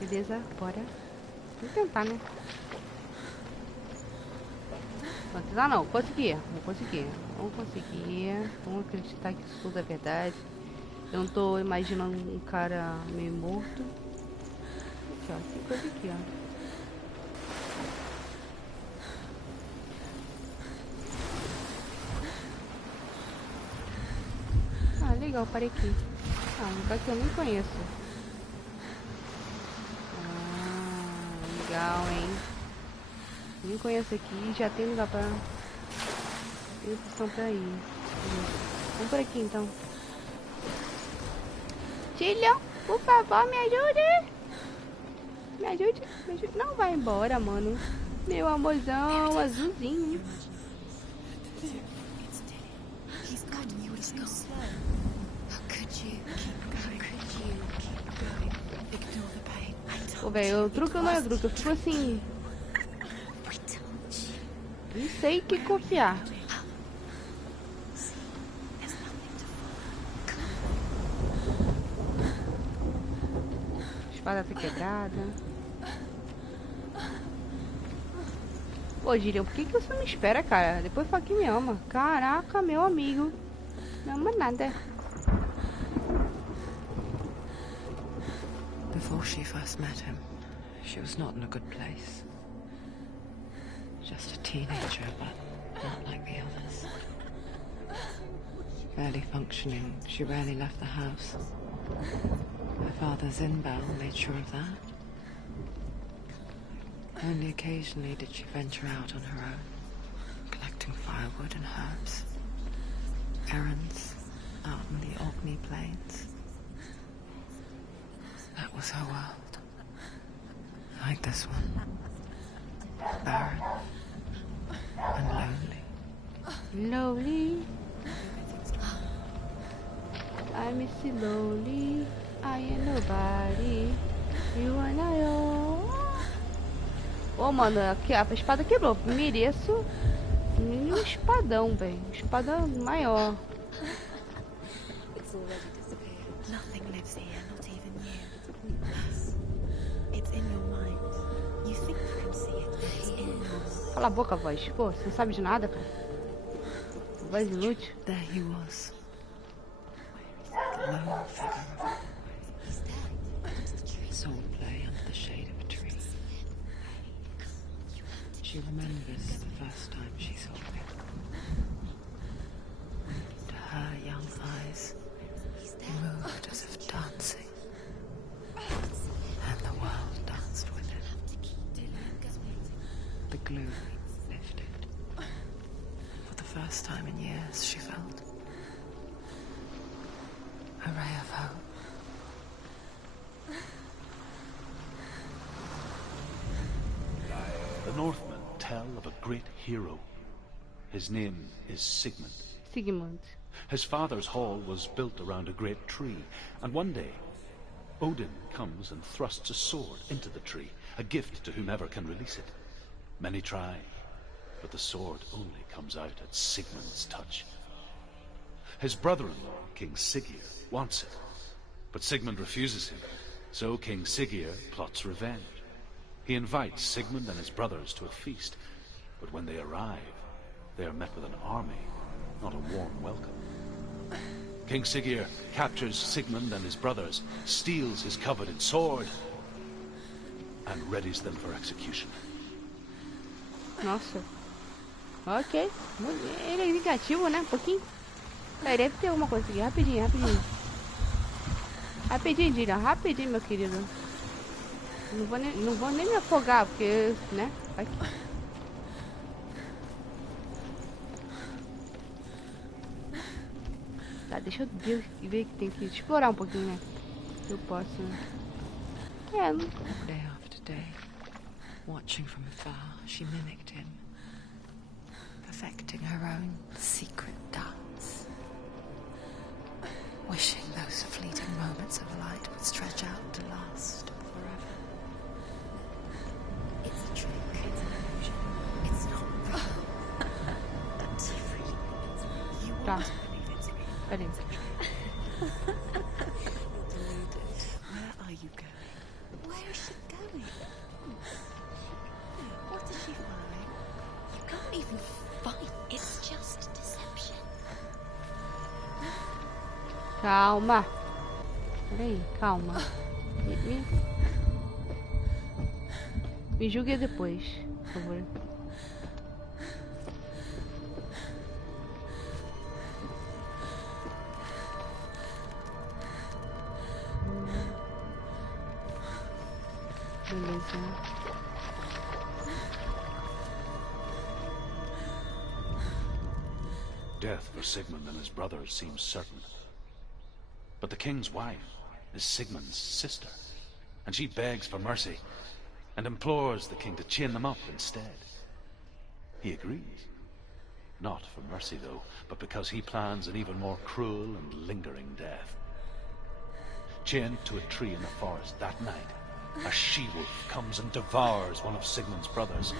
Beleza, bora. Vamos tentar, né? Não tentar não, consegui. Vou conseguir. Vamos conseguir. Vamos acreditar que isso tudo é verdade. Eu não tô imaginando um cara meio morto. Aqui, ó. Tem coisa aqui, ó. Ah, legal, parei aqui. Ah, um lugar que eu nem conheço. Ah, legal, hein? Nem conheço aqui, já tem lugar pra... Tem opção pra ir. Vamos por aqui, então. Filho, por favor, me ajude! Me ajude, me ajude. Não vai embora, mano. Meu amorzão azulzinho. Pô, velho, o truque não é truque. Eu fico assim... Não sei o que confiar. A espada tá quebrada. Pô, Gíria, por que você não me espera, cara? Depois fala que me ama. Caraca, meu amigo. Não ama nada. Before she first met him, she was not in a good place. Just a teenager, but not like the others. Barely functioning, she rarely left the house. Her father's in-bell made sure of that. Only occasionally did she venture out on her own, collecting firewood and herbs. Errands out in the Orkney plains. That was her world. Like this one. Barren and lonely. Lonely. I'm so lonely. I am nobody. You and I all. Ô, mano, aqui, a espada quebrou. Mereço um espadão, velho. Um espadão maior. Nothing lives here, not even you. It's in your mind. You think you can see it, but it's in yours. Cala a boca, voz. Pô, você não sabe de nada, cara. Voz inútil. There he was. The lone figure. Swordplay under the shade of a tree. She remembers the first time she saw him. To her young eyes, he moved as if dancing. And the world danced with him. The glue lifted. For the first time in years, she felt a ray of hope. The Northmen tell of a great hero. His name is Sigmund. Sigmund. His father's hall was built around a great tree, and one day Odin comes and thrusts a sword into the tree, a gift to whomever can release it. Many try, but the sword only comes out at Sigmund's touch. His brother-in-law, King Siggeir, wants it, but Sigmund refuses him, so King Siggeir plots revenge. He invites Sigmund and his brothers to a feast, but when they arrive, they are met with an army, not a warm welcome. King Siggeir captures Sigmund and his brothers, steals his coveted sword, and readies them for execution. Nossa. Ok. Ele é vingativo, né? Um pouquinho. Aí deve ter alguma coisa aqui. Rapidinho, rapidinho. Rapidinho, Dylan. Rapidinho, meu querido. Não vou nem me afogar, porque, né? Aqui. Tá, deixa eu ver que tem que explorar um pouquinho, né? Eu posso... É, não... Day after day, watching from afar, she mimicked him, perfecting her own secret dance, wishing those fleeting moments of light would stretch out to last forever. It's a trick, it's an illusion, it's not real. It's free. You want to believe it's real. Peraí. You're deluded. Where are you going? Where is she Calma. Peraí, calma. Me julgue depois, por favor. Beleza. Death for Sigmund and his brothers seems certain. But the king's wife is Sigmund's sister, and she begs for mercy and implores the king to chain them up instead. He agrees. Not for mercy, though, but because he plans an even more cruel and lingering death. Chained to a tree in the forest that night, a she-wolf comes and devours one of Sigmund's brothers.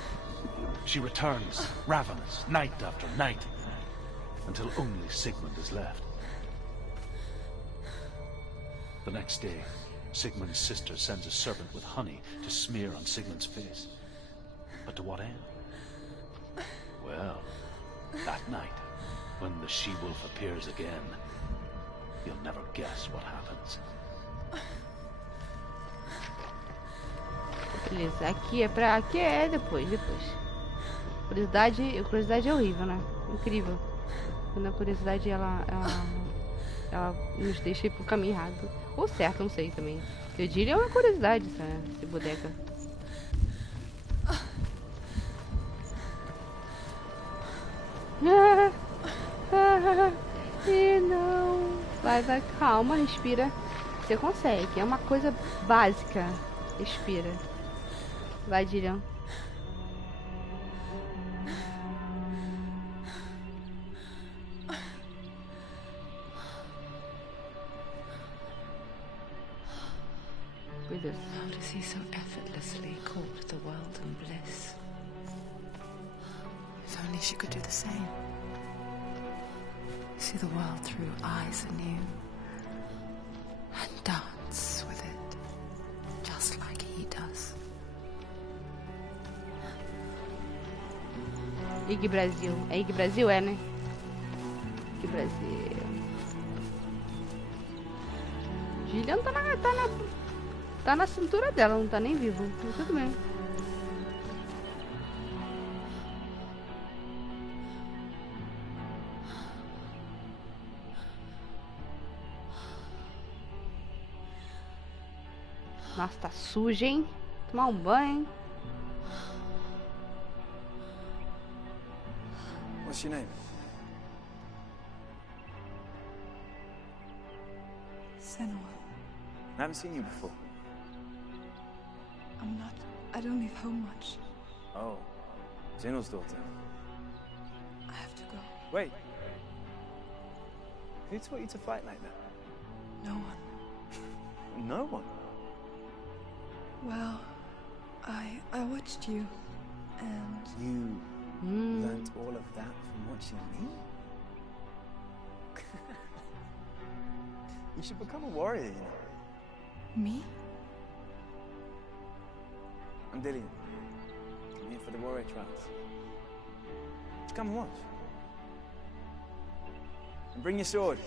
She returns, ravenous, night after night, until only Sigmund is left. The next day, Sigmund's sister sends a servant with honey to smear on Sigmund's face. But to what end? Well, that night, when the she-wolf appears again, you'll never guess what happens. Beleza, aqui é pra... Aqui é depois. Curiosidade é horrível, né? Incrível. Quando a curiosidade, ela nos deixa ir pro caminho errado. Ou certo, não sei também. Eu diria uma curiosidade, essa boneca. E não. Vai, calma, respira. Você consegue, é uma coisa básica. Respira. Vai, Dillian. How does he so effortlessly court the world and bliss? If only she could do the same. See the world through eyes anew and dance with it, just like he does. IG Brasil. É IG Brasil, é, né? IG Brasil. Dillian tá na cintura dela, não tá nem vivo. Mas tudo bem. Nossa, tá suja, hein? Tomar um banho, hein? What's your name? Senua. I haven't seen you before. I don't leave home much. Oh, Senua'S daughter. I have to go. Wait. Who taught you to fight like that? No one. No one? Well, I watched you, and... You learnt all of that from watching me? You should become a warrior, you know. Me? I'm Dillian. I'm here for the warrior trials. Just come and watch. And bring your sword.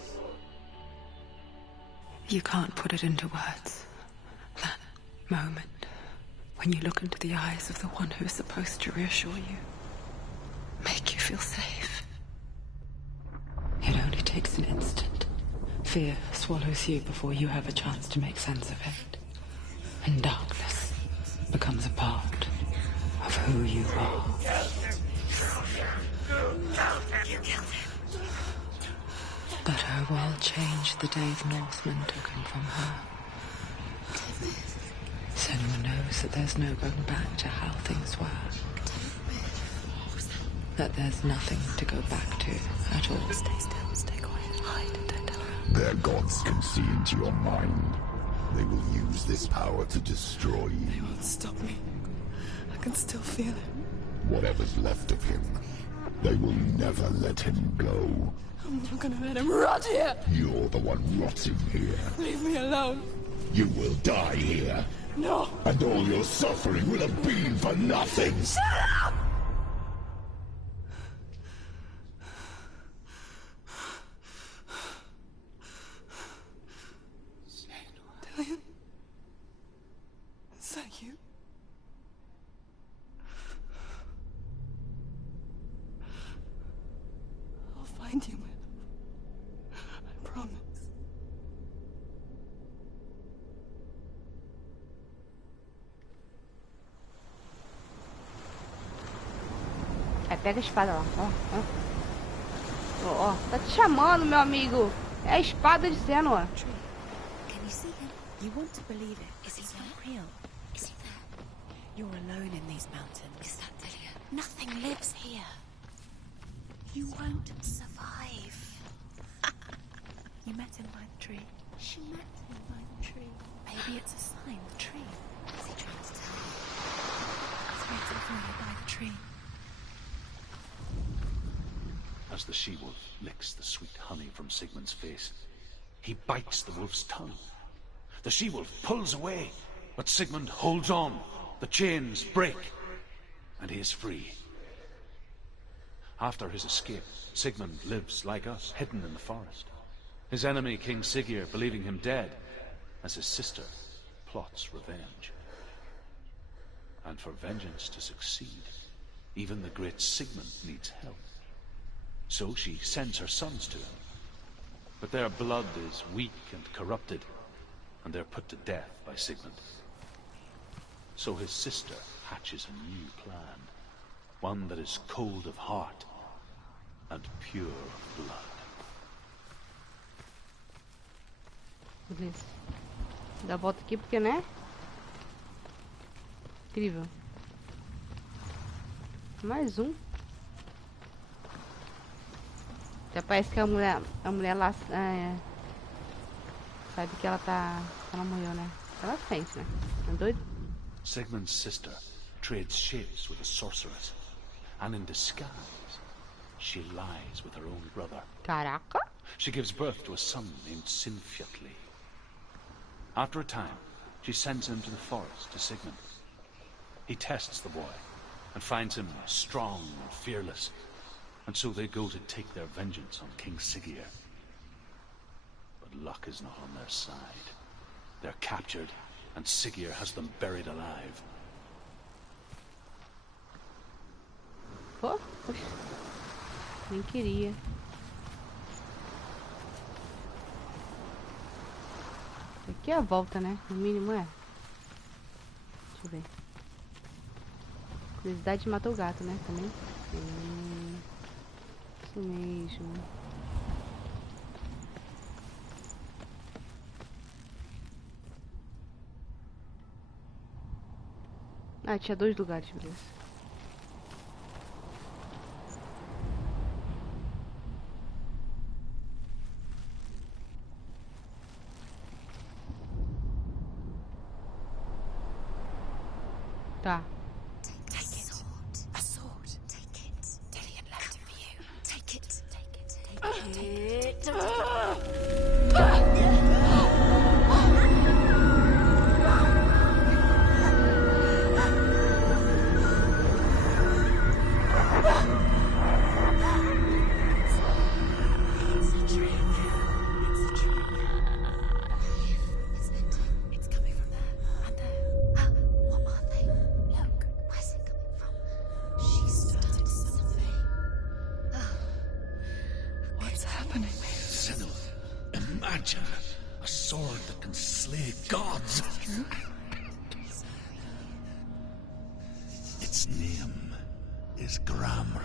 You can't put it into words. That moment when you look into the eyes of the one who's supposed to reassure you, make you feel safe. It only takes an instant. Fear swallows you before you have a chance to make sense of it. And darkness becomes a part of who you are. But her world changed the day the Northmen took him from her. Senua knows that there's no going back to how things were. That there's nothing to go back to at all. Stay still, stay quiet, hide, don't tell her. Their gods can see into your mind. They will use this power to destroy you. They won't stop me. I can still feel it. Whatever's left of him, they will never let him go. I'm not gonna let him rot here! You're the one rotting here. Leave me alone. You will die here. No! And all your suffering will have been for nothing. Shut up! pega a espada lá. Ó, tá te chamando, meu amigo. É a espada de Senua. Can you see him? You want to believe it. Is he not real? Is he there? You're alone in these mountains. Is that Delia? Nothing lives here. You won't survive. You met him by the tree. She met him by the tree. Maybe it's a sign, the tree. What's he trying to tell you? He's waiting for you by the tree. As the she-wolf licks the sweet honey from Sigmund's face, he bites the wolf's tongue. The she-wolf pulls away, but Sigmund holds on. The chains break, and he is free. After his escape, Sigmund lives like us, hidden in the forest. His enemy, King Siggeir, believing him dead, as his sister plots revenge. And for vengeance to succeed, even the great Sigmund needs help. So she sends her sons to him. But their blood is weak and corrupted, and they're put to death by Sigmund. So his sister hatches a new plan, one that is cold of heart and pure of blood. Beleza. Dá a volta aqui porque, né? Incrível. Mais um. Já parece que a mulher lá sabe que ela ela morreu, né? Ela sente, né? É doido? Sigmund's sister trades shapes with a sorceress, and in disguise, she lies with her own brother. Caraca! She gives birth to a son named Sinfjotli. After a time, she sends him to the forest to Sigmund. He tests the boy and finds him strong and fearless, and so they go to take their vengeance on King Siggeir. But luck is not on their side. They're captured, and Siggeir has them buried alive. Pô, poxa. Nem queria. Aqui é a volta, né? No mínimo é. Deixa eu ver. Curiosidade matou o gato, né? Também. Isso mesmo. Ah, tinha 2 lugares, beleza. Tá. Take it. A sword. Take it. Dillian left it for you. Take it. Take it. Take it. Imagine a sword that can slay gods. Its name is Gramr.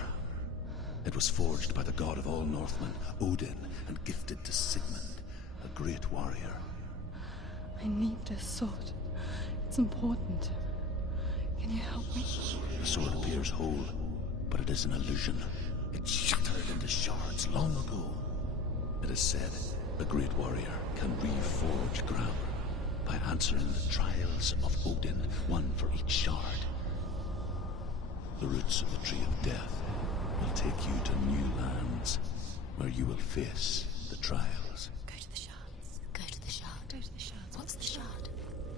It was forged by the god of all Northmen, Odin, and gifted to Sigmund, a great warrior. I need this sword. It's important. Can you help me? The sword appears whole, but it is an illusion. It shattered into shards long ago. It is said a great warrior can reforge Gramr by answering the trials of Odin, one for each shard. The roots of the Tree of Death will take you to new lands, where you will face the trials. Go to the shards. Go to the shard. Go to the shards. What's the shard?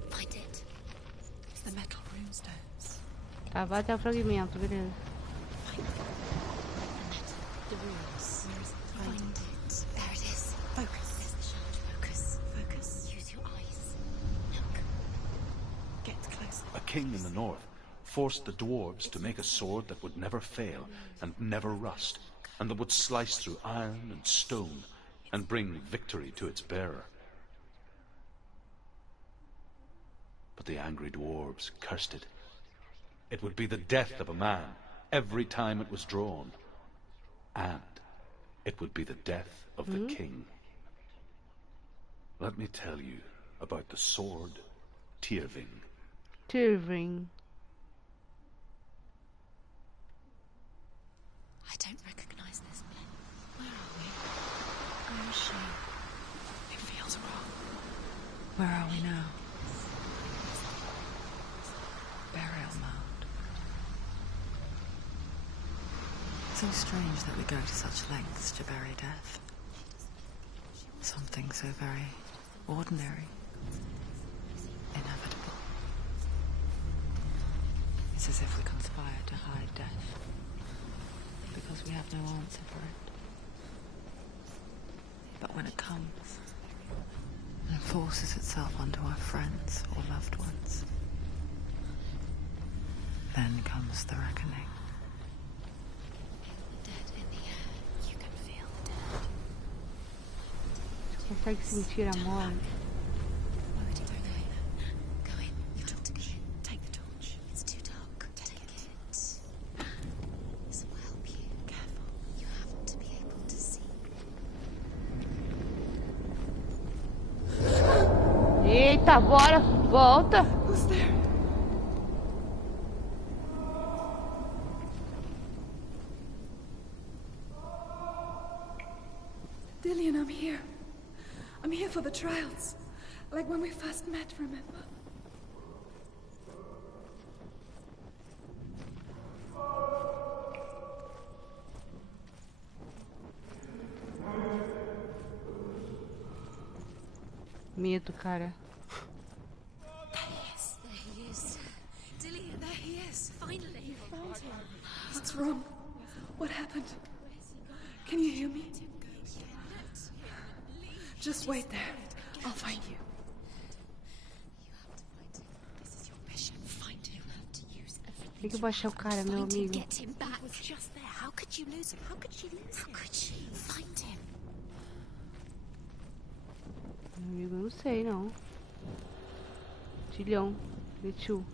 Find it. It's the metal runestones. Tá, vai até o fragmento, beleza. Find it. The metal. The runes. Where is it? Find it. There it is. Focus. There's the shard. Focus. Focus. Use your eyes. Look. Get closer. A king in the north forced the dwarves to make a sword that would never fail and never rust, and that would slice through iron and stone and bring victory to its bearer. But the angry dwarves cursed it. It would be the death of a man every time it was drawn. And it would be the death of the king. Let me tell you about the sword Tyrving. Tyrving. I don't recognize this. Where are we? Where is she? It feels wrong. Where are we now? Burial mound. So strange that we go to such lengths to bury death. Something so very ordinary, inevitable. It's as if we conspire to hide death, because we have no answer for it. But when it comes, and forces itself onto our friends or loved ones, then comes the reckoning. Dead in the air. You can feel the dead. Consegue sentir a morte. Why would you go there? Go in. You have to go in. Take the torch. It's too dark. Take it. This will help you. Careful. You have to be able to see. Eita, bora! Volta! Who's there? Dillian, I'm here. I'm here for the trials. Like when we first met, remember? Medo, cara. There he is. There he is. Dillian, there he is. Finally. You found him. What's wrong? What happened? Can you hear me? Just wait there. I'll find you. You have to find him. This is your mission. Find him. You have to use everything. Tem que baixar o cara, meu Find him. amigo. Get him back. He was just there. How could you lose him? How could she lose him? How could she? Find him. Meu amigo, eu não sei, não. Tilhão. Letiu.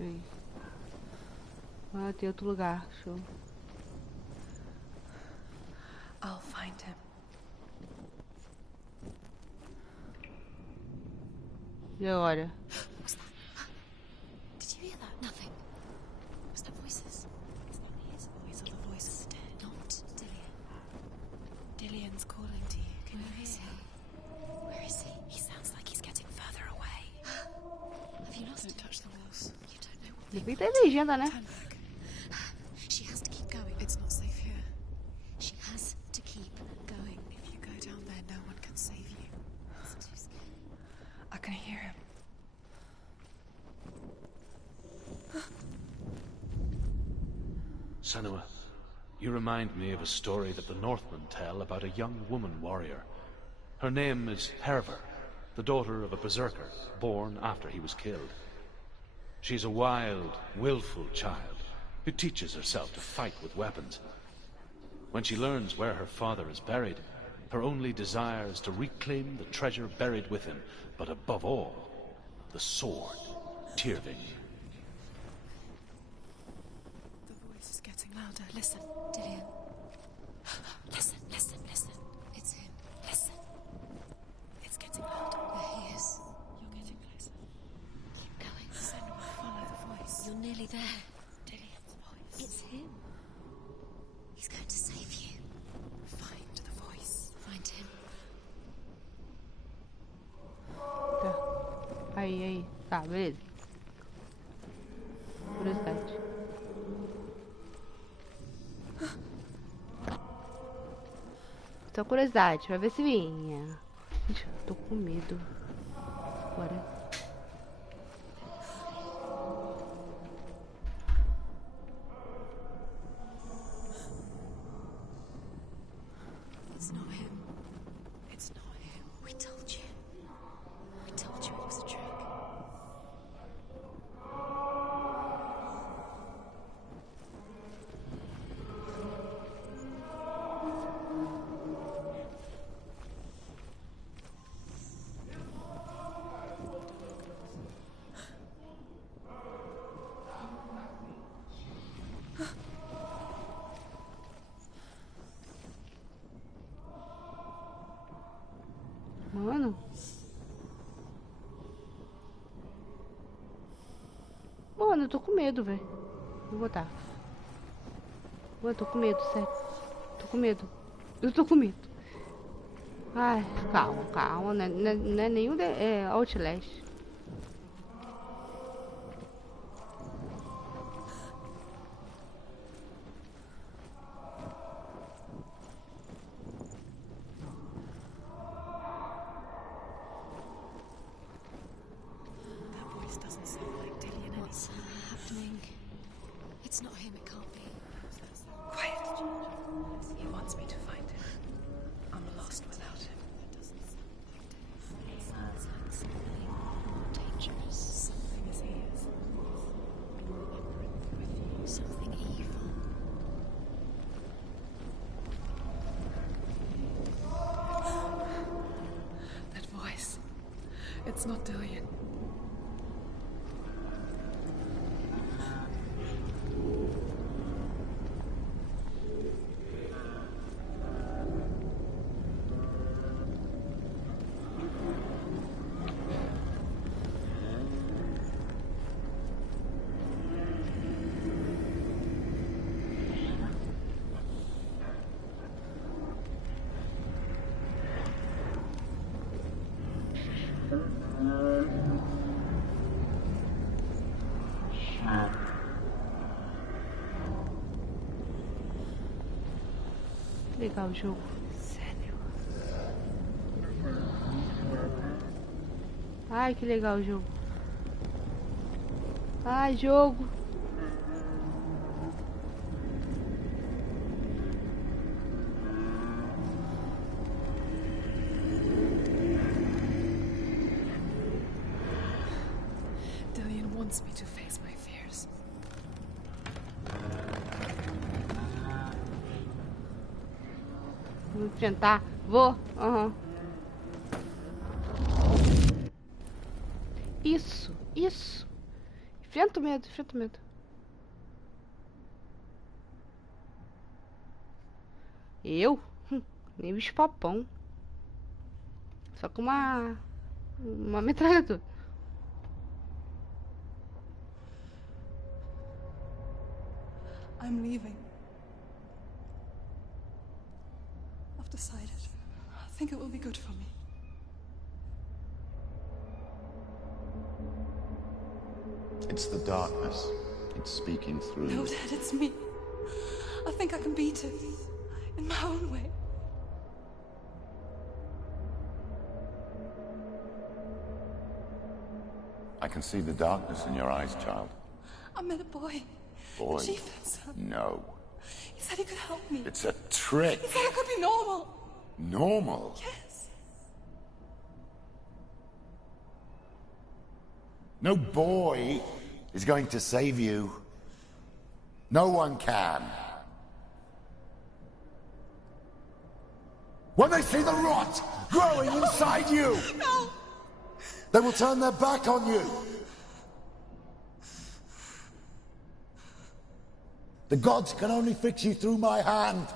Aí. Ah, tem outro lugar. Show. I'll find him. E agora? What's that? Did you hear that? Nothing. Was that voices? Is that his voice or the voice of the dead? Not Dillian. Dillian's calling to you. Can you hear him? Where is he? He sounds like he's getting further away. Have you lost him? Don't touch the walls. You don't know what Devia ter legenda, né? Turn back. She has to keep going. It's not safe here. She has to keep going. If you go down there, no one can save you. It's too scary. I can hear him. Senua, you remind me of a story that the Northmen tell about a young woman warrior. Her name is Herver, the daughter of a berserker, born after he was killed. She's a wild, willful child who teaches herself to fight with weapons. When she learns where her father is buried, her only desire is to reclaim the treasure buried with him, but above all, the sword, Tyrving. The voice is getting louder. Listen, Dillian. Listen, listen, listen. It's him. Listen. It's getting louder. There he is. You're getting closer. Keep going. Senua, follow the voice. You're nearly there. Dillian's voice. It's him. He's going to save you. Find the voice. Find him. Tá. Aí. Tá, beleza. Curiosidade. Só curiosidade, pra ver se vinha. Gente, eu tô com medo. Bora. It's not him. It's not him. We told you. We told you it was a trick. Mano. Mano, eu tô com medo, velho. Vou botar. Mano, eu tô com medo, sério. Tô com medo. Eu tô com medo. Ai, calma, calma. Não é nenhum Outlast. It's not him, it can't be. Quiet. He wants me to find him. I'm lost without him. It sounds like something more dangerous. Something is his. With you. Something evil. That voice. It's not Dillian. Legal o jogo. Ai, que legal o jogo. Ai, jogo. Dillian wants me to face my fears. Vou enfrentar. Vou. Aham. Isso. Isso. Enfrenta o medo. Enfrenta o medo. Eu? Nem o espapão. Só com uma metralhadora. I'm leaving. I've decided. I think it will be good for me. It's the darkness. It's speaking through No, you. Dad, it's me. I think I can beat it. In my own way. I can see the darkness in your eyes, child. I met a boy. Boy. The chieftain's son. No. He said he could help me. It's a trick. He said I could be normal. Normal? Yes. No boy is going to save you. No one can. When they see the rot growing inside you, No. they will turn their back on you. The gods can only fix you through my hand.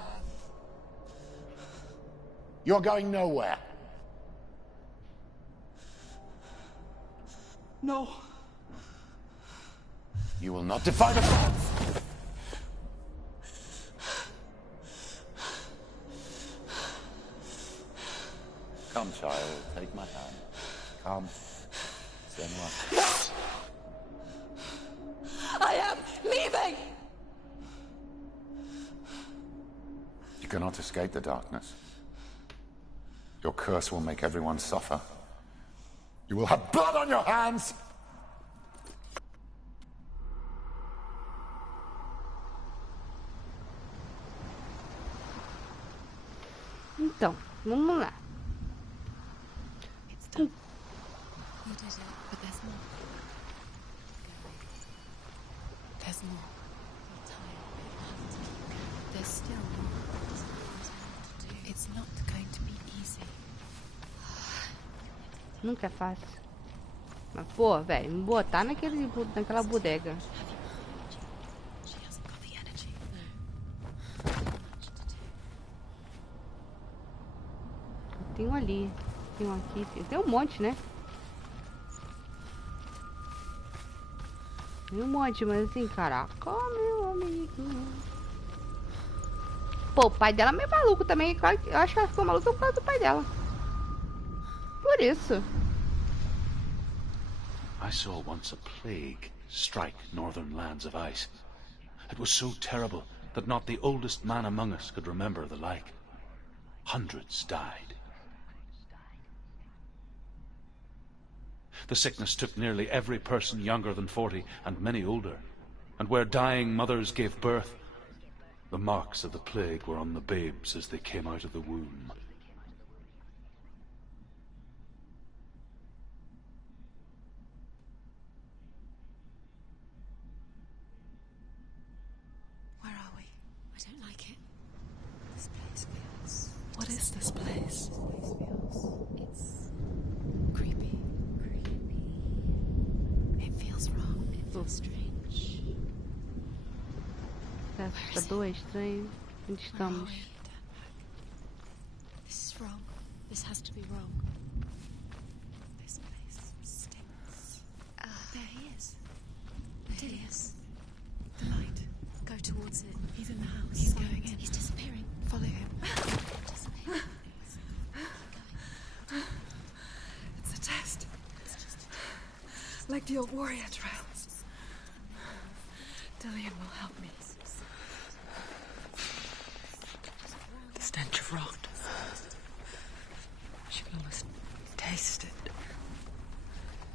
You're going nowhere. No. You will not defy the gods. Come, child, take my hand. Come. Senua. I am leaving. You cannot escape the darkness. Your curse will make everyone suffer. You will have blood on your hands! Então, vamos lá. It's done. You did it, but there's more. There's more. You're tired. There's still more. It's not going to be easy. Nunca é fácil. Mas, pô, velho, me botar naquela bodega. She hasn't got the energy. Tem um ali. Tem um aqui, tem um monte, né? Tem um monte, mas assim, caraca, meu amigo. Pô, o pai dela é meio maluco também. Eu acho que ela ficou maluca por causa do pai dela. Por isso. I saw once a plague strike northern lands of ice. It was so terrible that not the oldest man among us could remember the like. Hundreds died. The sickness took nearly every person younger than 40 and many older. And where dying mothers gave birth, the marks of the plague were on the babes as they came out of the womb. Where are we? I don't like it. This place feels... What is this place? It's creepy. It feels wrong. It feels strange. É assustador, é estranho. Onde estamos? This is wrong. This has to be wrong. This place stinks. There he is. There he is. The light. Go towards it. He's in the house. He's going in. He's disappearing. Follow him. Disappearing. It's a test. It's just a test. Like the old warrior trials. Dillian will help me. The stench of rot. She can almost taste it.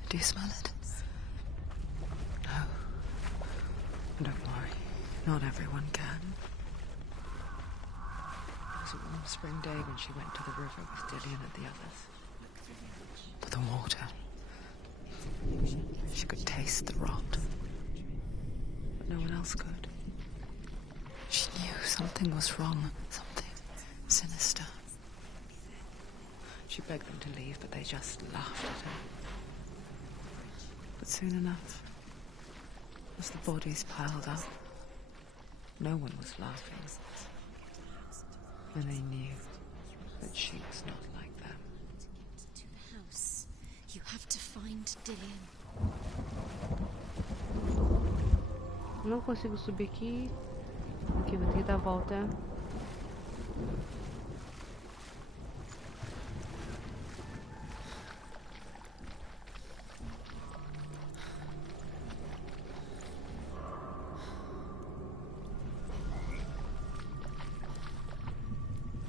Do you smell it? No. Don't worry. Not everyone can. It was a warm spring day when she went to the river with Dillian and the others. For the water. She could taste the rot. But no one else could. She knew something was wrong. Something sinister. She begged them to leave, but they just laughed at her. But soon enough, as the bodies piled up, no one was laughing. And they knew that she was not like them. To the house. You have to find Dillian. Não consigo subir aqui. Aqui, vou ter que dar a volta.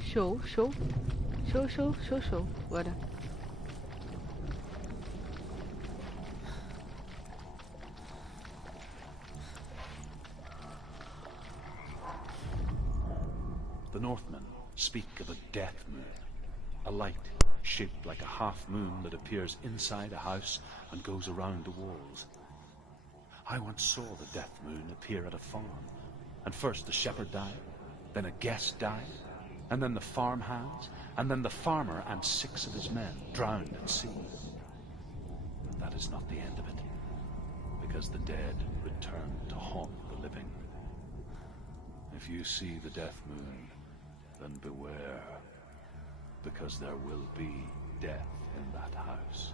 Show, show. Show, show, show, show. Bora. The Northmen speak of a death moon, a light shaped like a half moon that appears inside a house and goes around the walls. I once saw the death moon appear at a farm, and first the shepherd died, then a guest died, and then the farm hands, and then the farmer and 6 of his men drowned at sea. But that is not the end of it, because the dead return to haunt the living. If you see the death moon, then beware, because there will be death in that house.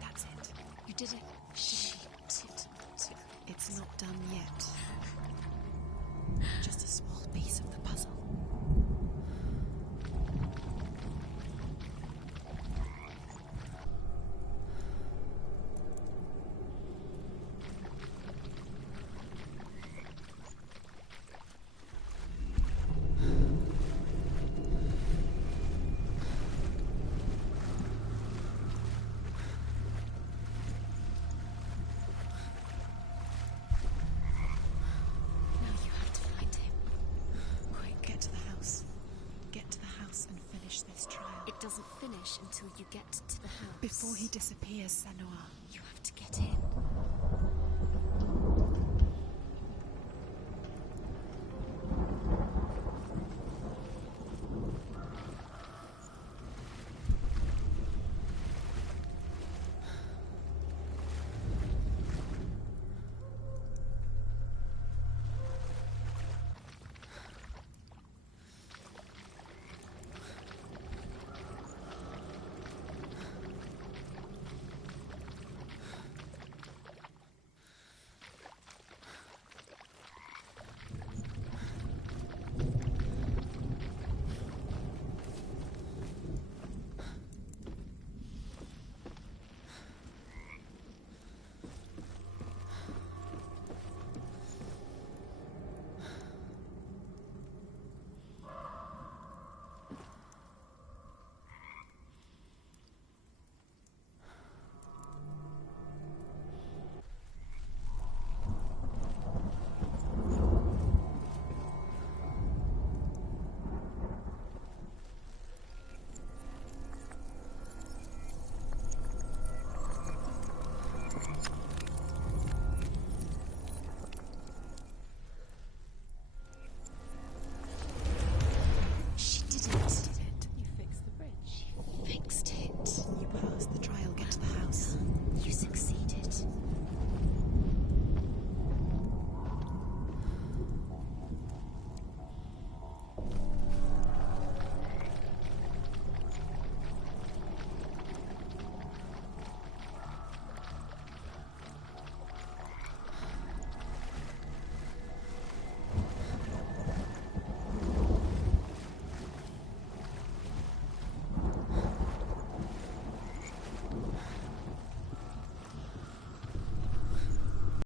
That's it. You did it. Shh. It's not done yet. Just a small piece of the puzzle. Until you get to the house. Before he disappears, Senua,